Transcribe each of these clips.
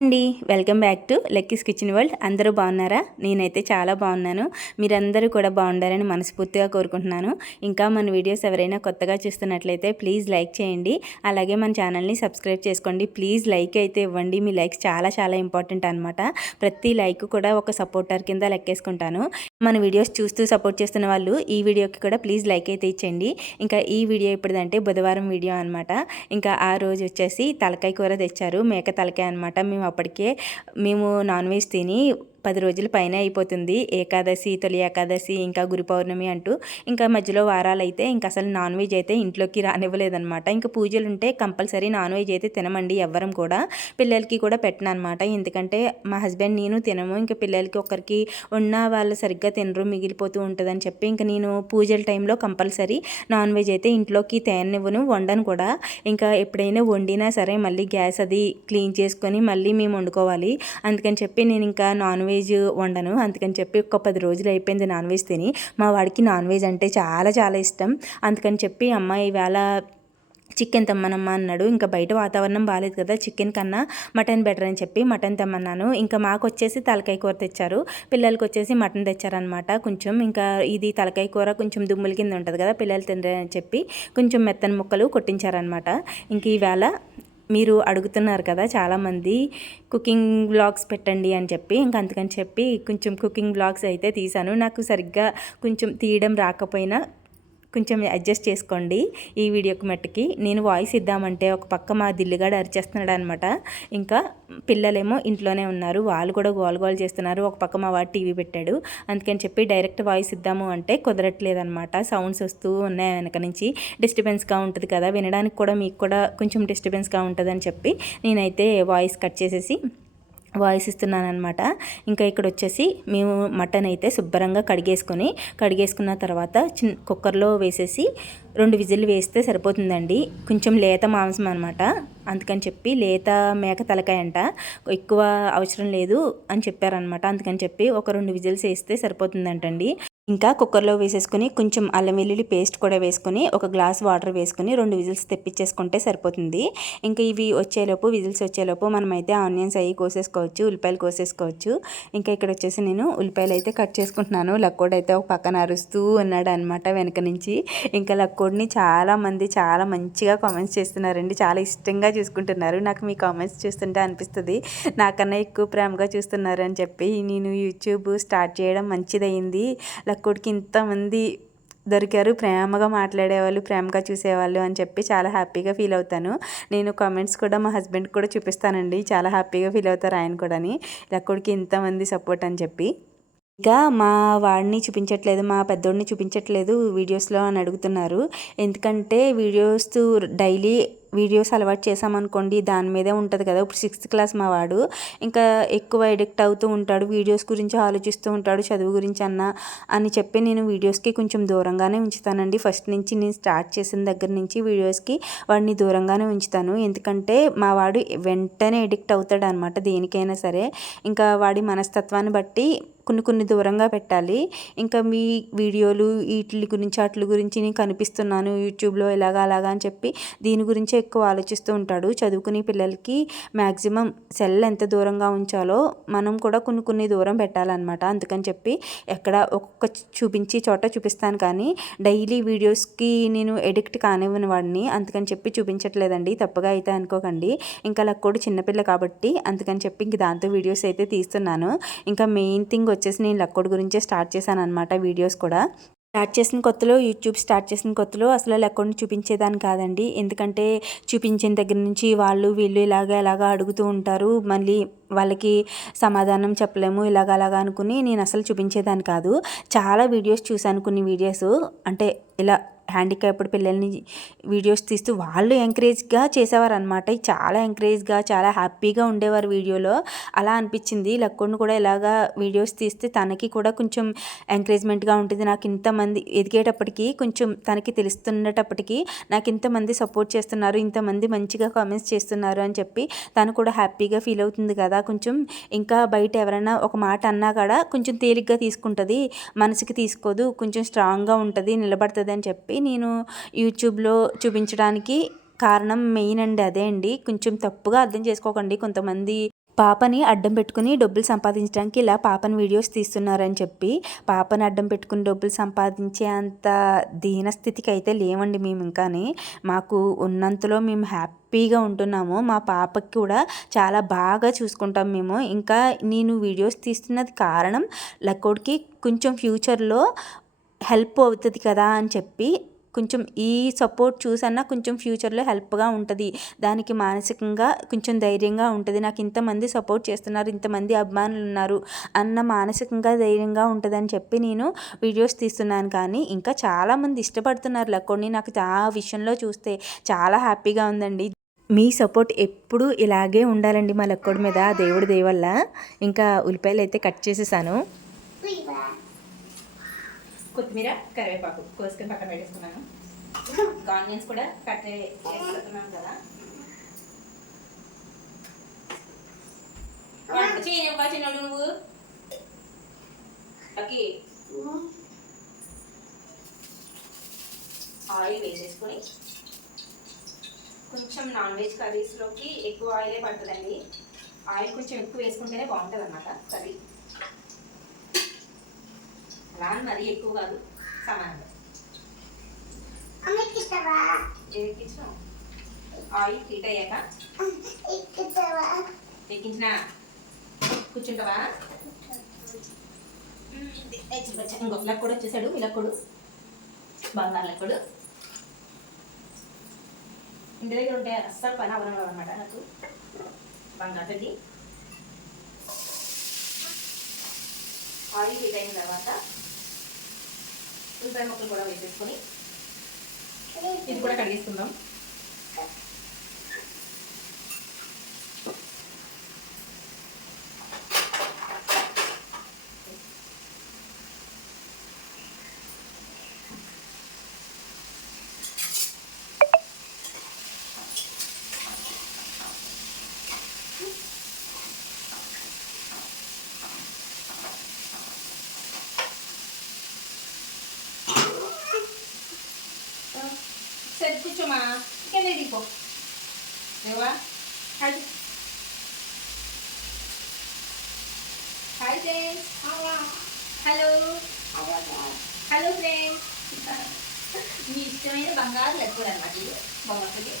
అండి. Welcome back to Lucky's kitchen world. అందరూ బాగున్నారా? నేనైతే చాలా బాగున్నాను. మీరందరూ కూడా బాగుండాలని మనస్ఫూర్తిగా కోరుకుంటున్నాను. ఇంకా మన వీడియోస్ ఎవరైనా కొత్తగా చూస్తున్నట్లయితే ప్లీజ్ లైక్ చేయండి. అలాగే మన ఛానల్ని సబ్స్క్రైబ్ చేసుకోండి. ప్లీజ్ లైక్ అయితే ఇవ్వండి. మీ లైక్స్ చాలా చాలా ఇంపార్టెంట్ అనమాట ప్రతి లైక్ కూడా ఒక సపోర్టర్ కింద లెక్కేసుకుంటాను. మన వీడియోస్ చూస్తూ సపోర్ట్ చేస్తున్న వాళ్ళు ఈ వీడియోకి కూడా ప్లీజ్ లైక్ అయితే ఇచ్చేయండి. ఇంకా ఈ వీడియో ఎప్పుడుదంటే బుధవారం వీడియో అనమాట ఇంకా ఆ రోజు వచ్చేసి తలకాయ కూర తెచ్చారు. మేక తలకాయ అనమాట మేము అప్పటికే మేము నాన్ వెజ్ తిని పది రోజుల పైన అయిపోతుంది. ఏకాదశి తొలి ఏకాదశి ఇంకా గురు పౌర్ణమి అంటూ ఇంకా మధ్యలో వారాలు అయితే ఇంకా అసలు నాన్ వెజ్ అయితే ఇంట్లోకి రానివ్వలేదనమాట ఇంకా పూజలు ఉంటే కంపల్సరీ నాన్ వెజ్ అయితే తినమండి ఎవ్వరం కూడా. పిల్లలకి కూడా పెట్టను అనమాట ఎందుకంటే మా హస్బెండ్ నేను తినము. ఇంకా పిల్లలకి ఒకరికి ఉన్న వాళ్ళు సరిగ్గా తినరు మిగిలిపోతూ ఉంటుందని చెప్పి ఇంకా నేను పూజల టైంలో కంపల్సరీ నాన్ వెజ్ అయితే ఇంట్లోకి తేనివ్వను వండను కూడా. ఇంకా ఎప్పుడైనా వండినా సరే మళ్ళీ గ్యాస్ అది క్లీన్ చేసుకొని మళ్ళీ మేము వండుకోవాలి. అందుకని చెప్పి నేను ఇంకా నాన్ వెజ్ వెజ్ వండను. అందుకని చెప్పి ఒక పది రోజులు అయిపోయింది నాన్ వెజ్ తిని. మా వాడికి నాన్ వెజ్ అంటే చాలా చాలా ఇష్టం. అందుకని చెప్పి అమ్మ ఈవేళ చికెన్ తెమ్మనమ్మా అన్నాడు. ఇంకా బయట వాతావరణం బాగాలేదు కదా చికెన్ కన్నా మటన్ బెటర్ అని చెప్పి మటన్ తెమ్మన్నాను. ఇంకా మాకు వచ్చేసి తలకాయ కూర తెచ్చారు. పిల్లలకి వచ్చేసి మటన్ తెచ్చారనమాట కొంచెం ఇంకా ఇది తలకాయ కూర కొంచెం దుమ్ముల కింద ఉంటుంది కదా పిల్లలు తినరని చెప్పి కొంచెం మెత్తని ముక్కలు కొట్టించారనమాట ఇంక ఈవేళ మీరు అడుగుతున్నారు కదా చాలామంది కుకింగ్ బ్లాగ్స్ పెట్టండి అని చెప్పి ఇంకా అందుకని చెప్పి కొంచెం కుకింగ్ బ్లాగ్స్ అయితే తీశాను. నాకు సరిగ్గా కొంచెం తీయడం రాకపోయినా కొంచెం అడ్జస్ట్ చేసుకోండి ఈ వీడియోకి మట్టుకి. నేను వాయిస్ ఇద్దామంటే ఒక పక్క మా దిల్లుగాడు అరిచేస్తున్నాడు అనమాట ఇంకా పిల్లలేమో ఇంట్లోనే ఉన్నారు. వాళ్ళు కూడా గోల్ గోల్ చేస్తున్నారు. ఒక పక్క మా వాడు టీవీ పెట్టాడు. అందుకని చెప్పి డైరెక్ట్ వాయిస్ ఇద్దాము అంటే కుదరట్లేదనమాట. సౌండ్స్ వస్తూ ఉన్నాయి వెనక నుంచి. డిస్టర్బెన్స్గా ఉంటుంది కదా. వినడానికి కూడా మీకు కూడా కొంచెం డిస్టర్బెన్స్గా ఉంటుందని చెప్పి నేనైతే వాయిస్ కట్ చేసేసి వాయిస్ ఇస్తున్నాను అనమాట ఇంకా ఇక్కడ వచ్చేసి మేము మటన్ అయితే శుభ్రంగా కడిగేసుకొని కడిగేసుకున్న తర్వాత చిన్న కుక్కర్లో వేసేసి రెండు విజిల్లు వేస్తే సరిపోతుందండి. కొంచెం లేత మాంసం అనమాట అందుకని చెప్పి లేత మేక తలకాయ అంట. ఎక్కువ అవసరం లేదు అని చెప్పారనమాట అందుకని చెప్పి ఒక రెండు విజిల్స్ వేస్తే సరిపోతుందంటండి. ఇంకా కుక్కర్లో వేసేసుకుని కొంచెం అల్లం వెల్లుల్లి పేస్ట్ కూడా వేసుకొని ఒక గ్లాస్ వాటర్ వేసుకొని రెండు విజిల్స్ తెప్పించేసుకుంటే సరిపోతుంది. ఇంకా ఇవి వచ్చేలోపు విజిల్స్ వచ్చేలోపు మనమైతే ఆనియన్స్ అవి కోసేసుకోవచ్చు ఉల్లిపాయలు కోసేసుకోవచ్చు. ఇంకా ఇక్కడ వచ్చేసి నేను ఉల్లిపాయలు అయితే కట్ చేసుకుంటున్నాను. లక్కోడ్ అయితే ఒక పక్కన అరుస్తూ ఉన్నాడు అనమాట వెనక నుంచి. ఇంకా లక్కోడ్ని చాలామంది చాలా మంచిగా కామెంట్స్ చేస్తున్నారండి. చాలా ఇష్టంగా చూసుకుంటున్నారు. నాకు మీ కామెంట్స్ చూస్తుంటే అనిపిస్తుంది. నాకన్నా ఎక్కువ ప్రేమగా చూస్తున్నారు అని చెప్పి నేను యూట్యూబ్ స్టార్ట్ చేయడం మంచిదైంది లక్కుడికి ఇంతమంది దొరికారు. ప్రేమగా మాట్లాడేవాళ్ళు ప్రేమగా చూసేవాళ్ళు అని చెప్పి చాలా హ్యాపీగా ఫీల్ అవుతాను. నేను కామెంట్స్ కూడా మా హస్బెండ్ కూడా చూపిస్తానండి. చాలా హ్యాపీగా ఫీల్ అవుతారు ఆయన కూడాని. లక్కుడికి ఇంతమంది సపోర్ట్ అని చెప్పి. ఇంకా మా వాడిని చూపించట్లేదు మా పెద్దోడిని చూపించట్లేదు వీడియోస్లో అని అడుగుతున్నారు. ఎందుకంటే వీడియోస్ డైలీ వీడియోస్ అలవాటు చేసామనుకోండి దాని మీదే ఉంటుంది కదా. ఇప్పుడు సిక్స్త్ క్లాస్ మా వాడు ఇంకా ఎక్కువ ఎడిక్ట్ అవుతూ ఉంటాడు వీడియోస్ గురించి ఆలోచిస్తూ ఉంటాడు చదువు గురించి అన్న అని చెప్పి నేను వీడియోస్కి కొంచెం దూరంగానే ఉంచుతానండి. ఫస్ట్ నుంచి నేను స్టార్ట్ చేసిన దగ్గర నుంచి వీడియోస్కి వాడిని దూరంగానే ఉంచుతాను. ఎందుకంటే మా వాడు వెంటనే ఎడిక్ట్ అవుతాడు అనమాట దేనికైనా సరే. ఇంకా వాడి మనస్తత్వాన్ని బట్టి కొన్ని కొన్ని దూరంగా పెట్టాలి. ఇంకా మీ వీడియోలు వీటి గురించి వాటి గురించి నేను కనిపిస్తున్నాను యూట్యూబ్లో ఇలాగా అలాగా అని చెప్పి దీని గురించి ఎక్కువ ఆలోచిస్తూ ఉంటాడు. చదువుకునే పిల్లలకి మ్యాక్సిమం సెల్ ఎంత దూరంగా ఉంచాలో మనం కూడా కొన్ని కొన్ని దూరం పెట్టాలన్నమాట. అందుకని చెప్పి ఎక్కడ ఒక్కొక్క చూపించి చోట చూపిస్తాను కానీ డైలీ వీడియోస్కి నేను ఎడిక్ట్ కానివ్వని వాడిని. అందుకని చెప్పి చూపించట్లేదండి. తప్పుగా అయితే అనుకోకండి. ఇంకా లక్కోడు చిన్నపిల్ల కాబట్టి అందుకని చెప్పి ఇంక దాంతో వీడియోస్ అయితే తీస్తున్నాను. ఇంకా మెయిన్ థింగ్ వచ్చేసి నేను లక్కోడు గురించే స్టార్ట్ చేశాను అనమాట వీడియోస్ కూడా. స్టార్ట్ చేసిన కొత్తలో యూట్యూబ్ స్టార్ట్ చేసిన కొత్తలో అసలు లెక్కని చూపించేదాన్ని కాదండి. ఎందుకంటే చూపించిన దగ్గర నుంచి వాళ్ళు వీళ్ళు ఇలాగ ఇలాగ అడుగుతూ ఉంటారు. మళ్ళీ వాళ్ళకి సమాధానం చెప్పలేము ఇలాగ అలాగా అనుకుని నేను అసలు చూపించేదాన్ని కాదు. చాలా వీడియోస్ చూశాను కొన్ని వీడియోస్. అంటే ఇలా హ్యాండిక్యాప్డ్ పిల్లల్ని వీడియోస్ తీస్తూ వాళ్ళు ఎంకరేజ్గా చేసేవారు అనమాట చాలా ఎంకరేజ్గా చాలా హ్యాపీగా ఉండేవారు వీడియోలో. అలా అనిపించింది. లక్కోడిని కూడా ఇలాగా వీడియోస్ తీస్తే తనకి కూడా కొంచెం ఎంకరేజ్మెంట్గా ఉంటుంది. నాకు ఇంతమంది ఎదిగేటప్పటికీ కొంచెం తనకి తెలుస్తున్నటప్పటికీ నాకు ఇంతమంది సపోర్ట్ చేస్తున్నారు ఇంతమంది మంచిగా కామెంట్స్ చేస్తున్నారు అని చెప్పి తను కూడా హ్యాపీగా ఫీల్ అవుతుంది కదా. కొంచెం ఇంకా బయట ఎవరైనా ఒక మాట అన్నా కూడా కొంచెం తేలిగ్గా తీసుకుంటుంది. మనసుకి తీసుకోదు. కొంచెం స్ట్రాంగ్గా ఉంటుంది నిలబడుతుంది అని చెప్పి నేను యూట్యూబ్లో చూపించడానికి కారణం మెయిన్ అండి అదే అండి. కొంచెం తప్పుగా అర్థం చేసుకోకండి. కొంతమంది పాపని అడ్డం పెట్టుకుని డబ్బులు సంపాదించడానికి ఇలా పాపని వీడియోస్ తీస్తున్నారని చెప్పి పాపని అడ్డం పెట్టుకుని డబ్బులు సంపాదించే అంత దీనస్థితికి అయితే లేవండి మేము ఇంకాని. మాకు ఉన్నంతలో మేము హ్యాపీగా ఉంటున్నాము. మా పాపకి కూడా చాలా బాగా చూసుకుంటాం మేము. ఇంకా నేను వీడియోస్ తీస్తున్నది కారణం లక్కోడికి కొంచెం ఫ్యూచర్లో హెల్ప్ అవుతుంది కదా అని చెప్పి కొంచెం ఈ సపోర్ట్ చూసన్నా కొంచెం ఫ్యూచర్లో హెల్ప్గా ఉంటుంది. దానికి మానసికంగా కొంచెం ధైర్యంగా ఉంటుంది. నాకు ఇంతమంది సపోర్ట్ చేస్తున్నారు ఇంతమంది అభిమానులు ఉన్నారు అన్న మానసికంగా ధైర్యంగా ఉంటుందని చెప్పి నేను వీడియోస్ తీస్తున్నాను. కానీ ఇంకా చాలామంది ఇష్టపడుతున్నారు లక్కోడిని నాకు ఆ విషయంలో చూస్తే చాలా హ్యాపీగా ఉందండి. మీ సపోర్ట్ ఎప్పుడూ ఇలాగే ఉండాలండి మా లక్కోడి మీద దేవుడి దేవల్ల ఇంకా ఉల్లిపాయలు అయితే కట్ చేసేసాను. కొత్తిమీర కరివేపాకు కోసుకొని పక్కన పెట్టేసుకున్నాను. ఆనియన్స్ కూడా కట్ చేసుకున్నాను కదా. వంట చేయనివ్వా చిన్నోడు నువ్వు? ఓకే ఆయిల్ వేసేసుకొని కొంచెం నాన్ వెజ్ కర్రీస్లోకి ఎక్కువ ఆయిలే పడుతుందండి. ఆయిల్ కొంచెం ఎక్కువ వేసుకుంటేనే బాగుంటుంది అన్నమాట కర్రీ. అలా అని మరీ ఎక్కువ కాదు. సమానంగా ఆయిల్ హీట్ అయ్యాక. ఎక్కించిన కూర్చుంటావా? ఇంకొక లక్కుడు వచ్చేసాడు. ఈ లక్కుడు బంగారు లక్కుడు ఇంటి దగ్గర ఉంటే అస్సలు పని అవ్వడం అనమాట నాకు. బంగారు తల్లి. ఆయిల్ హీట్ అయిన తర్వాత ఉల్లిపాయ ముక్కలు కూడా వేసేసుకొని ఇది కూడా కడిగేసుకుందాం సరే కూర్చోమా కింద దిగిపో దేవా hi hi friends hello hello friends మీ ఇష్టమైన బంగారు లెక్కలు అనమాట ఇది బంగారు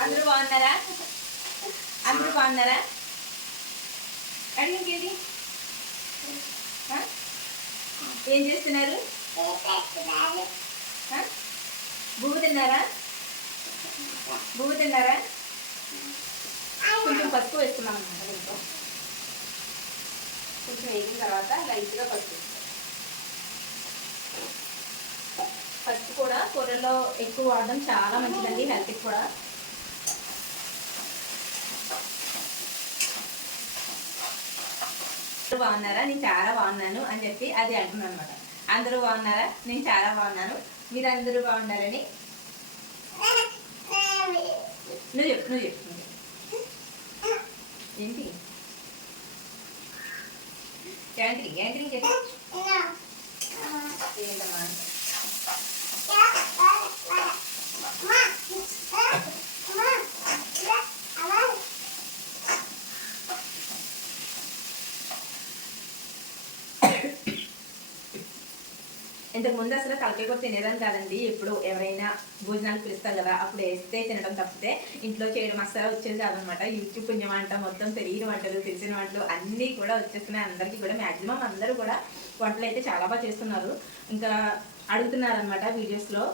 అందరూ బాగున్నారా అందరూ బాగున్నారా అడిగి ఇంకేది ఆ? ఏం చేస్తున్నారు ఆ? బువ్వ తిన్నారా బువ్వ తిన్నారా మనం పసుపు వేసుకున్నాం అనమాట దీంట్లో. కొంచెం వేగిన తర్వాత లైట్గా పసుపు పసుపు కూడా కూరల్లో ఎక్కువ వాడడం చాలా మంచిదండి హెల్త్కి కూడా. బాగున్నారా? నేను చాలా బాగున్నాను అని చెప్పి అది అంటున్నాను అనమాట అందరూ బాగున్నారా? నేను చాలా బాగున్నాను. మీరు అందరూ బాగుండాలని నువ్వు చెప్పు నువ్వు చెప్పు నువ్వు చెప్పు. ఏంటి యాంకరింగ్ యాంకరింగ్ చెప్పు ఏంటమ్మా ఇంతకుముందు అసలు తలకాయ కూర తినేదాన్ని కాదండి. ఇప్పుడు ఎవరైనా భోజనాలు పిలుస్తారు కదా అప్పుడు వేస్తే తినడం తప్పితే ఇంట్లో చేయడం అసలు వచ్చేది కాదనమాట. యూట్యూబ్ పుణ్యం అంట మొత్తం తెలియని వంటలు తెలిసిన వంటలు అన్నీ కూడా వచ్చేస్తున్నాయి. అందరికీ కూడా మ్యాక్సిమం అందరూ కూడా వంటలు అయితే చాలా బాగా చేస్తున్నారు. ఇంకా అడుగుతున్నారనమాట వీడియోస్లో.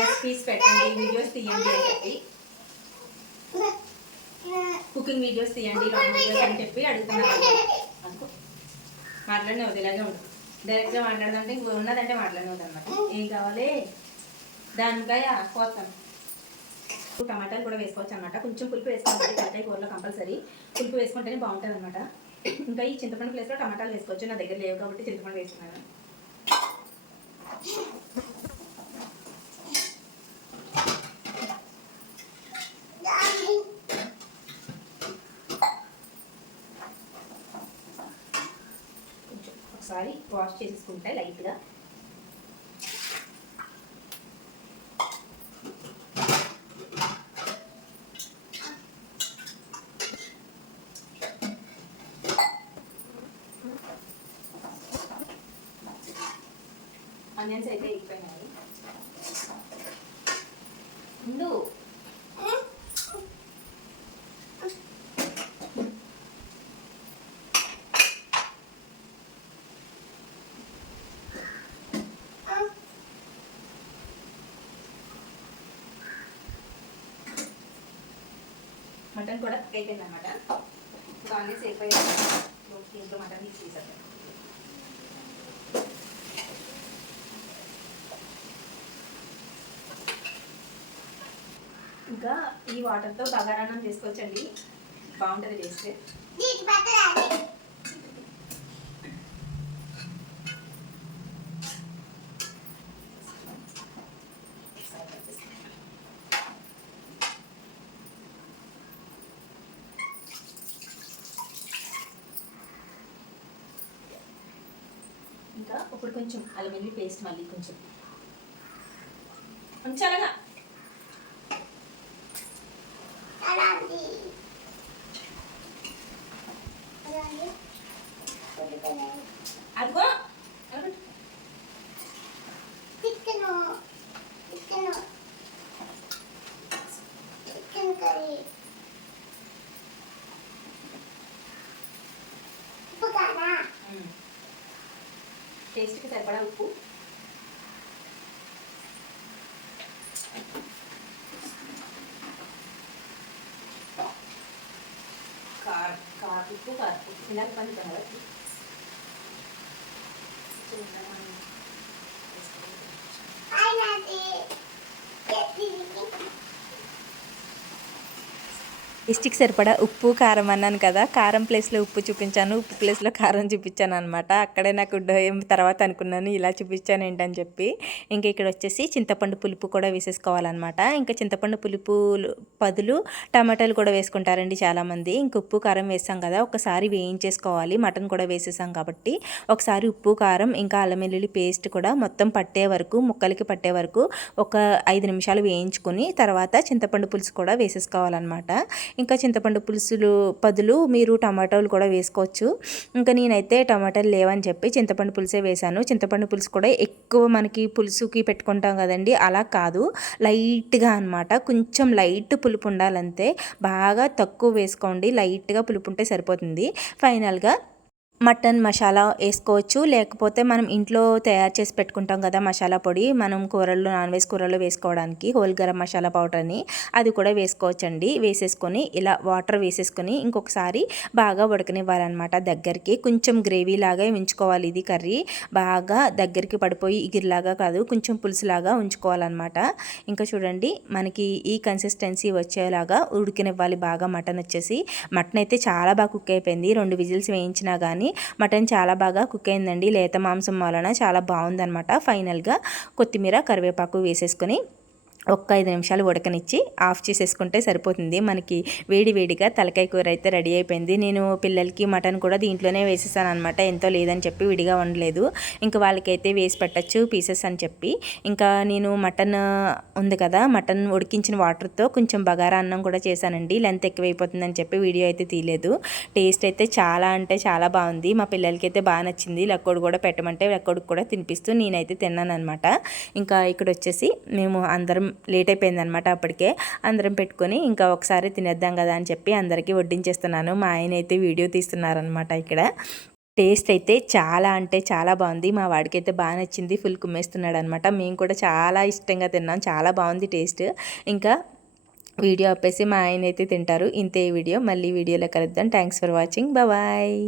రెసిపీస్ పెట్టండి వీడియోస్ తీయండి అని చెప్పి. కుకింగ్ వీడియోస్ తీయండి వీడియోస్ అని చెప్పి అడుగుతున్నారు అనుకో మాట్లాడిన ఇలాగే ఉంటుంది డైరెక్ట్గా మాట్లాడదంటే ఇంకో ఉన్నదంటే మాట్లాడినది అనమాట ఏం కావాలి? దానికాయ పోతాను టమాటాలు కూడా వేసుకోవచ్చు అనమాట కొంచెం పులుపు వేసుకోవాలి తలకాయ కూరలో కంపల్సరీ. పులుపు వేసుకుంటేనే బాగుంటుంది అనమాట ఇంకా ఈ చింతపండు ప్లేస్లో టమాటాలు వేసుకోవచ్చు. నా దగ్గర లేవు కాబట్టి చింతపండు వేసుకున్నాను కొంచెం ఒకసారి వాష్ చేసుకుంటే లైట్గా ఆనియన్స్ అయితే ఎక్కిపోయినాయి ముందు మటన్ కూడా కుక్ అయిపోయింది అనమాట బాగానే సేఫ్ అయ్యింది దీంట్లో మటన్ తీసేసాను ఇంకా ఈ వాటర్తో బగారాన్నం చేసుకోవచ్చండి. బాగుంటుంది చేస్తే ఇంకా ఇప్పుడు కొంచెం అల్లం వెల్లుల్లి పేస్ట్ మళ్ళీ కొంచెం. ఉంచాలగా అలాగే అదిగో. ఉమ్. టేస్ట్కి సరిపడా ఉప్పు కార్ కార్ ఉప్పు కార్ ఉప్పు తినాలి పని కదా సరిపడా ఉప్పు కారం అన్నాను కదా. కారం ప్లేస్లో ఉప్పు చూపించాను. ఉప్పు ప్లేస్లో కారం చూపించాను అనమాట అక్కడే నాకు తర్వాత అనుకున్నాను ఇలా చూపించాను ఏంటని చెప్పి. ఇంకా ఇక్కడ వచ్చేసి చింతపండు పులుపు కూడా వేసేసుకోవాలన్నమాట. ఇంకా చింతపండు పులుపు పదులు టమాటాలు కూడా వేసుకుంటారండి చాలామంది. ఇంక ఉప్పు కారం వేసాం కదా. ఒకసారి వేయించేసుకోవాలి. మటన్ కూడా వేసేసాం కాబట్టి. ఒకసారి ఉప్పు కారం ఇంకా అల్లం వెల్లుల్లి పేస్ట్ కూడా మొత్తం పట్టే వరకు ముక్కలకి పట్టే వరకు ఒక ఐదు నిమిషాలు వేయించుకొని తర్వాత చింతపండు పులుసు కూడా వేసేసుకోవాలన్నమాట. ఇంకా చింతపండు పులుసులు పదులు మీరు టమాటాలు కూడా వేసుకోవచ్చు. ఇంకా నేనైతే టమాటాలు లేవని చెప్పి చింతపండు పులుసే వేశాను. చింతపండు పులుసు కూడా ఎక్కువ మనకి పులుసుకి పెట్టుకుంటాం కదండి. అలా కాదు. లైట్గా అనమాట కొంచెం లైట్ పులుపు ఉండాలంతే. బాగా తక్కువ వేసుకోండి. లైట్గా పులుపు ఉంటే సరిపోతుంది. ఫైనల్గా మటన్ మసాలా వేసుకోవచ్చు. లేకపోతే మనం ఇంట్లో తయారు చేసి పెట్టుకుంటాం కదా మసాలా పొడి. మనం కూరల్లో నాన్ వెజ్ కూరల్లో వేసుకోవడానికి హోల్ గరం మసాలా పౌడర్ని అది కూడా వేసుకోవచ్చండి. వేసేసుకొని ఇలా వాటర్ వేసేసుకొని ఇంకొకసారి బాగా ఉడకనివ్వాలన్నమాట దగ్గరికి. కొంచెం గ్రేవీ లాగా ఉంచుకోవాలి ఇది కర్రీ. బాగా దగ్గరికి పడిపోయి ఇగిరిలాగా కాదు కొంచెం పులుసులాగా ఉంచుకోవాలన్నమాట. ఇంకా చూడండి మనకి ఈ కన్సిస్టెన్సీ వచ్చేలాగా ఉడికినివ్వాలి. బాగా మటన్ వచ్చేసి. మటన్ అయితే చాలా బాగా కుక్ అయిపోయింది. రెండు విజిల్స్ వేయించినా కానీ మటన్ చాలా బాగా కుక్ అయిందండి. లేత మాంసం వలన చాలా బాగుందనమాట ఫైనల్గా కొత్తిమీర కరివేపాకు వేసేసుకొని ఒక్క ఐదు నిమిషాలు ఉడకనిచ్చి ఆఫ్ చేసేసుకుంటే సరిపోతుంది. మనకి వేడి వేడిగా తలకాయ కూర అయితే రెడీ అయిపోయింది. నేను పిల్లలకి మటన్ కూడా దీంట్లోనే వేసేసాను అనమాట ఎంతో లేదని చెప్పి విడిగా ఉండలేదు ఇంకా వాళ్ళకైతే వేసి పెట్టచ్చు పీసెస్ అని చెప్పి. ఇంకా నేను మటన్ ఉంది కదా మటన్ ఉడికించిన వాటర్తో కొంచెం బగారా అన్నం కూడా చేశానండి. లెంత్ ఎక్కువైపోతుందని చెప్పి వీడియో అయితే తీయలేదు. టేస్ట్ అయితే చాలా అంటే చాలా బాగుంది. మా పిల్లలకి అయితే బాగా నచ్చింది. లక్కోడు కూడా పెట్టమంటే లక్కోడికి కూడా తినిపిస్తూ నేనైతే తిన్నాను అనమాట ఇంకా ఇక్కడ వచ్చేసి మేము అందరం లేట్ అయిపోయిందనమాట అప్పటికే. అందరం పెట్టుకొని ఇంకా ఒకసారి తినేద్దాం కదా అని చెప్పి అందరికీ వడ్డించేస్తున్నాను. మా ఆయన అయితే వీడియో తీస్తున్నారనమాట ఇక్కడ. టేస్ట్ అయితే చాలా అంటే చాలా బాగుంది. మా వాడికి అయితే బాగా నచ్చింది. ఫుల్ కుమ్మేస్తున్నాడు అనమాట మేము కూడా చాలా ఇష్టంగా తిన్నాం. చాలా బాగుంది టేస్ట్. ఇంకా వీడియో ఆపేసి మా ఆయన అయితే తింటారు. ఇంతే ఈ వీడియో. మళ్ళీ వీడియోలో కలుద్దాం. Thanks for watching. బాయ్.